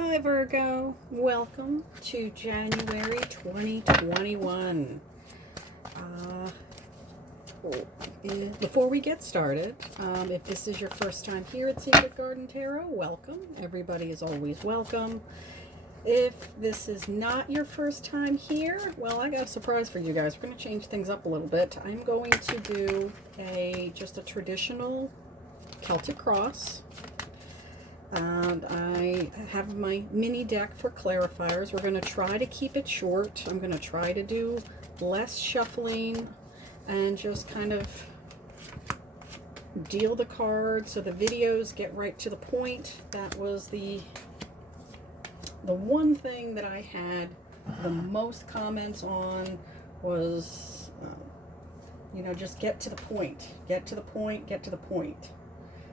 Hi Virgo, welcome to January 2021. Before we get started, if this is your first time here at Secret Garden Tarot, welcome. Everybody is always welcome. If this is not your first time here, well, I got a surprise for you guys. We're going to change things up a little bit. I'm going to do just a traditional Celtic cross. And I have my mini deck for clarifiers. We're going to try to keep it short. I'm going to try to do less shuffling and just kind of deal the cards so the videos get right to the point. That was the one thing that I had the most comments on was, just get to the point. Get to the point, get to the point.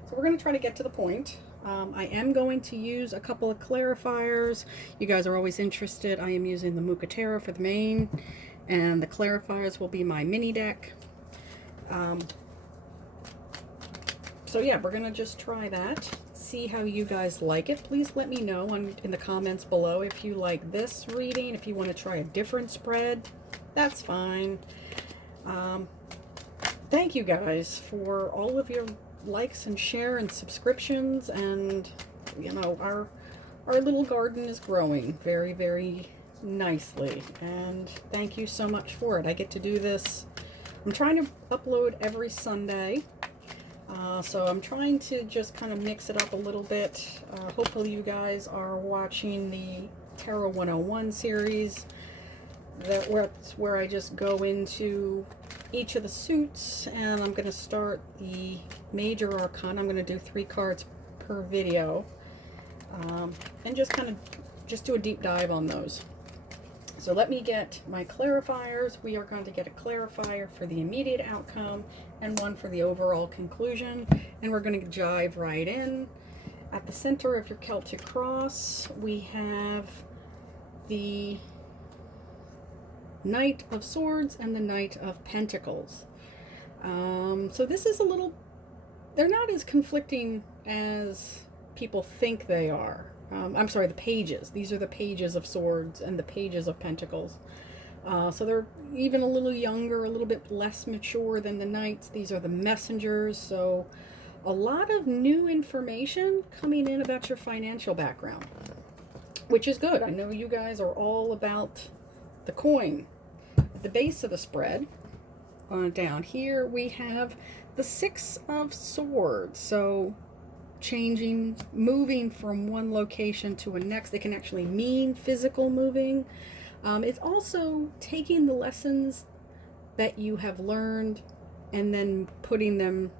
So we're going to try to get to the point. I am going to use a couple of clarifiers. You guys are always interested. I am using the Mucatera for the main, and the clarifiers will be my mini deck. So yeah, we're going to just try that. See how you guys like it. Please let me know in the comments below if you like this reading. If you want to try a different spread, that's fine. Thank you guys for all of your likes and share and subscriptions, and our little garden is growing very, very nicely, and thank you so much for it. I get to do this. I'm trying to upload every Sunday, so I'm trying to just kind of mix it up a little bit. Hopefully you guys are watching the Tarot 101 series, where I just go into each of the suits, and I'm going to start the major arcana. I'm going to do 3 cards per video, and just do a deep dive on those. So let me get my clarifiers. We are going to get a clarifier for the immediate outcome and one for the overall conclusion, and we're going to dive right in. At the center of your Celtic cross, we have the Knight of Swords and the Knight of Pentacles. So this is they're not as conflicting as people think they are. I'm sorry, the pages. These are the pages of Swords and the pages of Pentacles. So they're even a little younger, a little bit less mature than the Knights. These are the messengers. So a lot of new information coming in about your financial background, which is good. I know you guys are all about the coin. At the base of the spread, down here, we have the 6 of Swords. So moving from one location to a next. They can actually mean physical moving. It's also taking the lessons that you have learned and then putting them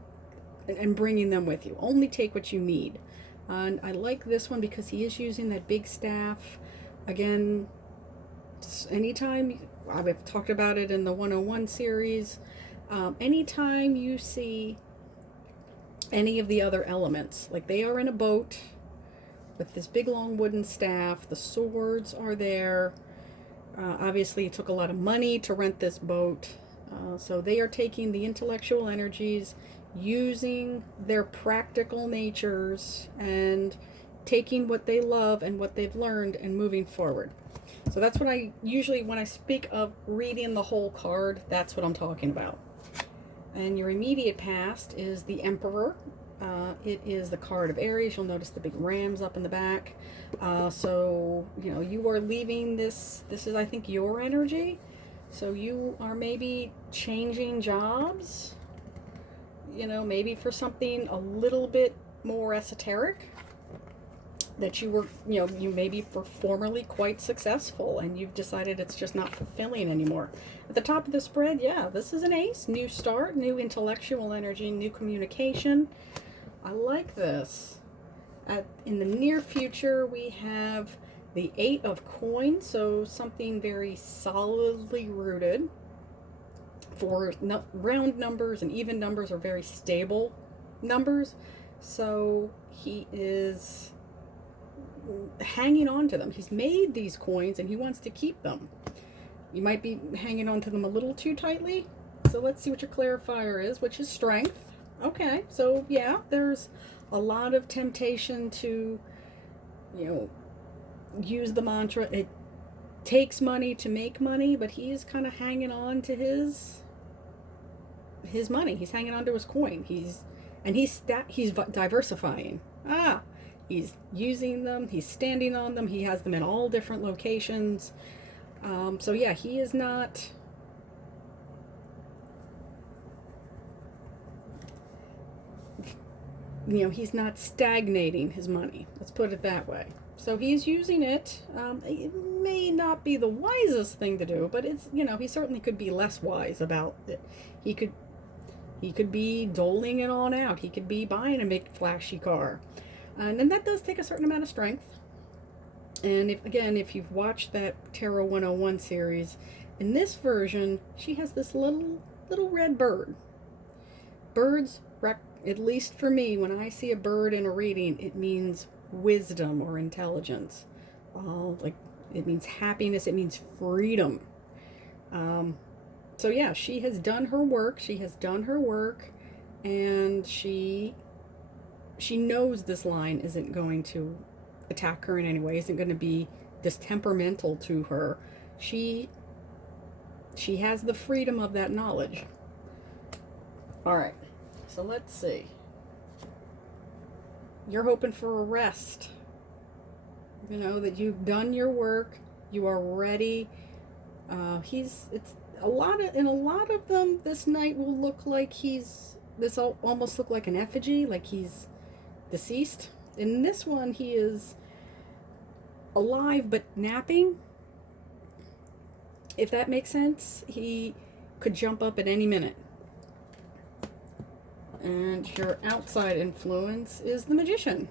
and bringing them with you. Only take what you need. And I like this one because he is using that big staff. Again, anytime, I've talked about it in the 101 series, anytime you see any of the other elements, like they are in a boat with this big long wooden staff, the swords are there. Obviously it took a lot of money to rent this boat, so they are taking the intellectual energies, using their practical natures, and taking what they love and what they've learned and moving forward. So that's what I usually, when I speak of reading the whole card, that's what I'm talking about. And your immediate past is the Emperor. It is the card of Aries. You'll notice the big rams up in the back. So, you are leaving this is, I think, your energy. So you are maybe changing jobs, maybe for something a little bit more esoteric that you were, you maybe were formerly quite successful, and you've decided it's just not fulfilling anymore. At the top of the spread, yeah, this is an ace. New start, new intellectual energy, new communication. I like this. In the near future, we have the 8 of Coins, so something very solidly rooted. For round numbers and even numbers are very stable numbers. So he is hanging on to them. He's made these coins and he wants to keep them. You might be hanging on to them a little too tightly. So let's see what your clarifier is, which is strength. Okay, so yeah, there's a lot of temptation to, use the mantra, it takes money to make money, but he's kind of hanging on to his money. He's hanging on to his coin. He's diversifying. He's using them. He's standing on them. He has them in all different locations. So yeah, he is not. He's not stagnating his money. Let's put it that way. So he's using it. It may not be the wisest thing to do, but it's, he certainly could be less wise about it. He could be doling it on out. He could be buying a big flashy car. And that does take a certain amount of strength. And if you've watched that Tarot 101 series, in this version, she has this little red bird. Birds, at least for me, when I see a bird in a reading, it means wisdom or intelligence. Like, it means happiness. It means freedom. So yeah, she has done her work. And she knows this line isn't going to attack her in any way, isn't going to be this temperamental to her. She has the freedom of that knowledge. All right, so let's see. You're hoping for a rest. That you've done your work. You are ready. In a lot of them, this knight will look like this almost look like an effigy, like he's deceased. In this one, he is alive but napping. If that makes sense, he could jump up at any minute. And your outside influence is the Magician.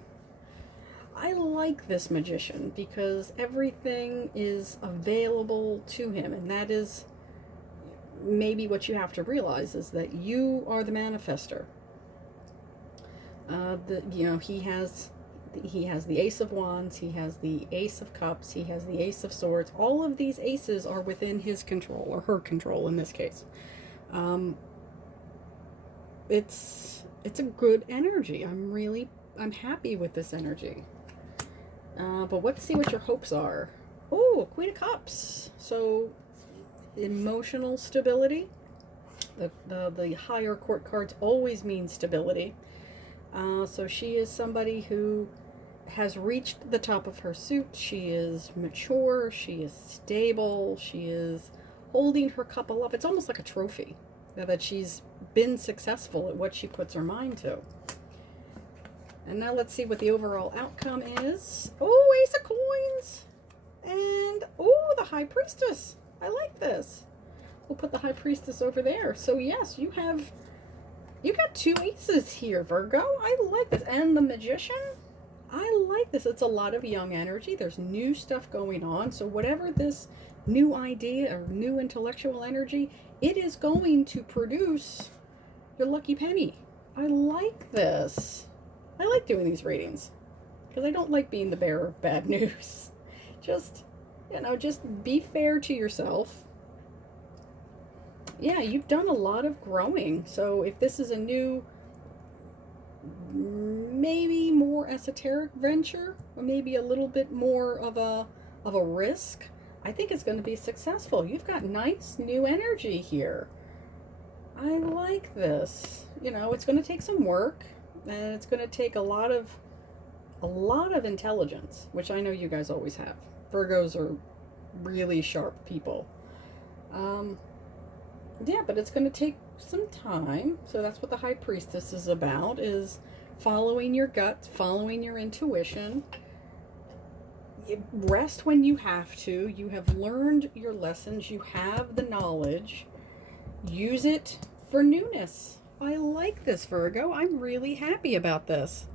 I like this Magician because everything is available to him, and that is maybe what you have to realize, is that you are the manifester. He has the Ace of Wands, he has the Ace of Cups, he has the Ace of Swords. All of these aces are within his control, or her control in this case. It's a good energy. I'm happy with this energy. But let's see what your hopes are. Oh, Queen of Cups. So emotional stability. The higher court cards always mean stability. So she is somebody who has reached the top of her suit. She is mature. She is stable. She is holding her cup aloft. It's almost like a trophy that she's been successful at what she puts her mind to. And now let's see what the overall outcome is. Oh, Ace of Coins. And, oh, the High Priestess. I like this. We'll put the High Priestess over there. So, yes, you got two aces here, Virgo. I like this. And the Magician. I like this. It's a lot of young energy. There's new stuff going on. So whatever this new idea or new intellectual energy, it is going to produce your lucky penny. I like this. I like doing these readings because I don't like being the bearer of bad news. Just be fair to yourself. Yeah, you've done a lot of growing. So if this is a new, maybe more esoteric venture, or maybe a little bit more of a risk, I think it's going to be successful. You've got nice new energy here. I like this. It's going to take some work, and it's going to take a lot of intelligence, which I know you guys always have. Virgos are really sharp people. Yeah, but it's going to take some time. So that's what the High Priestess is about, is following your gut, following your intuition. Rest when you have to. You have learned your lessons. You have the knowledge. Use it for newness. I like this, Virgo. I'm really happy about this.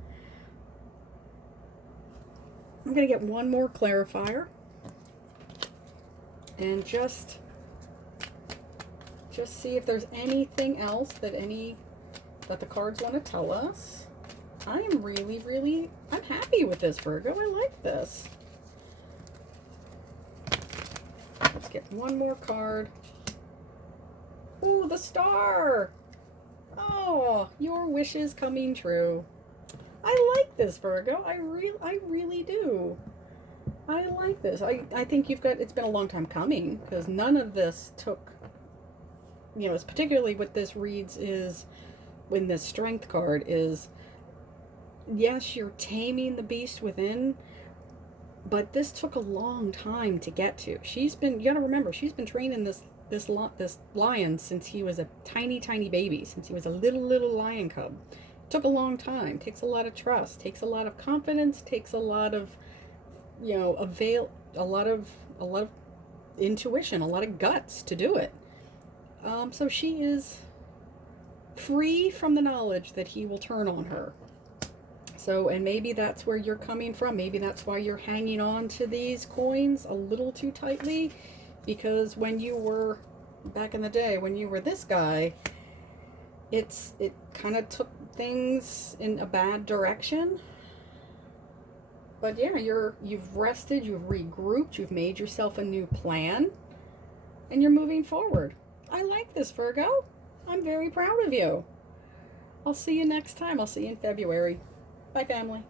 I'm going to get one more clarifier. And just see if there's anything else that the cards want to tell us. I am I'm happy with this, Virgo. I like this. Let's get one more card. Ooh, the Star. Oh, your wishes coming true. I like this, Virgo. I really do. I like this. I think it's been a long time coming, because none of this took, it's particularly what this reads is, when this strength card is, yes, you're taming the beast within, but this took a long time to get to. You got to remember, she's been training this lion since he was a tiny baby, since he was a little lion cub. It took a long time. Takes a lot of trust. Takes a lot of confidence. Takes a lot of, a lot of intuition, a lot of guts to do it. So she is free from the knowledge that he will turn on her. So, and maybe that's where you're coming from. Maybe that's why you're hanging on to these coins a little too tightly, because when you were, back in the day, when you were this guy, it kind of took things in a bad direction. But yeah, you've rested, you've regrouped, you've made yourself a new plan, and you're moving forward. I like this, Virgo. I'm very proud of you. I'll see you next time. I'll see you in February. Bye, family.